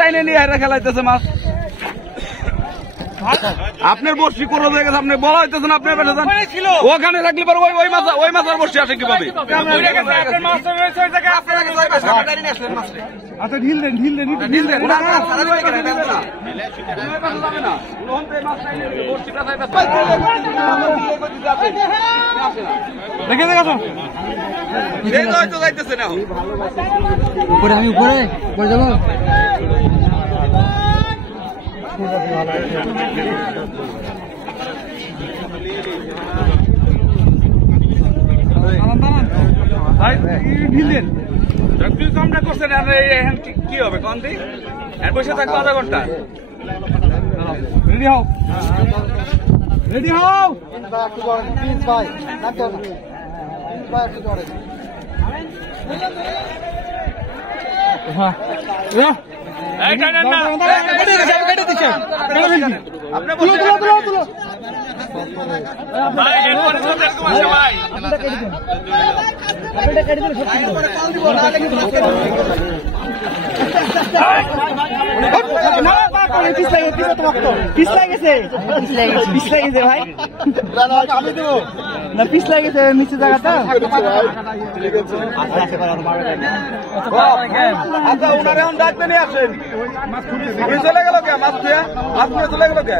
টাইনে নিয়ে খেলাইতেছে মাছ। আপনার বর্ষি কোন জায়গায় আপনি বলা হইতেছেন আপনার ওখানে রাখলে পরে ওই মাছের বর্ষি আসে কিভাবে? আচ্ছা ঢিল দেন যাইতেছে না উপরে, আমি উপরে পড়ে যাবো। কি হবে কন দি বসে থাকবো আধা ঘন্টা। রেডি হও পিছলা গেছে নিচে জায়গাটা। আচ্ছা ওনারে ডাকতে নিয়ে আসেন। চলে গেল কে মাছ ধুয়ে? মাছ ধুয়ে চলে গেল কে?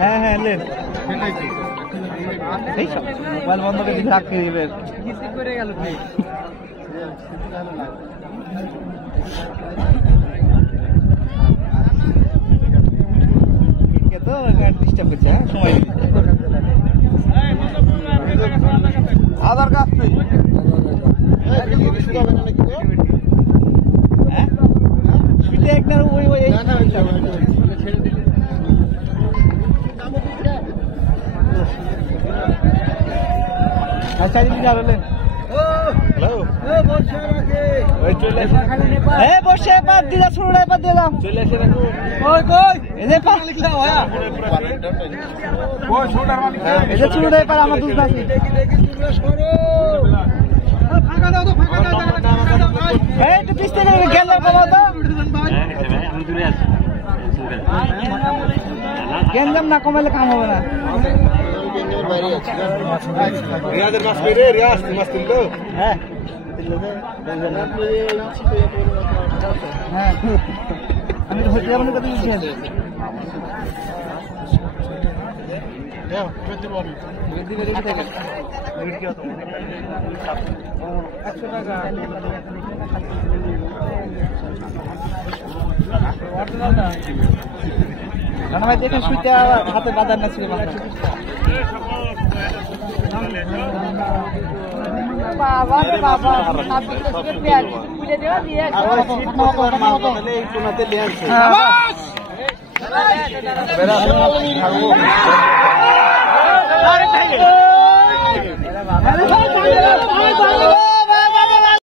হ্যাঁ হ্যাঁ লেন মোবাইল বন্ধ করে দিকে রাখতে দিবেন। করে গেল ভাই তো ডিস্টার্ব করছে। সময় আধার কার্ড বসে বাদ দিলা শুরুটাই বাদ দিলাম। শুরুটাই পার আমার দুধ বাকি একটু পিস থেকে গেলাম গেলাম না কমাইলে কাম হবে না। হ্যাঁ হ্যাঁ আমি হতে যাবো না। ভাই দেখেন সুইটা হাতে বাজার না ছিল বাবা বাবা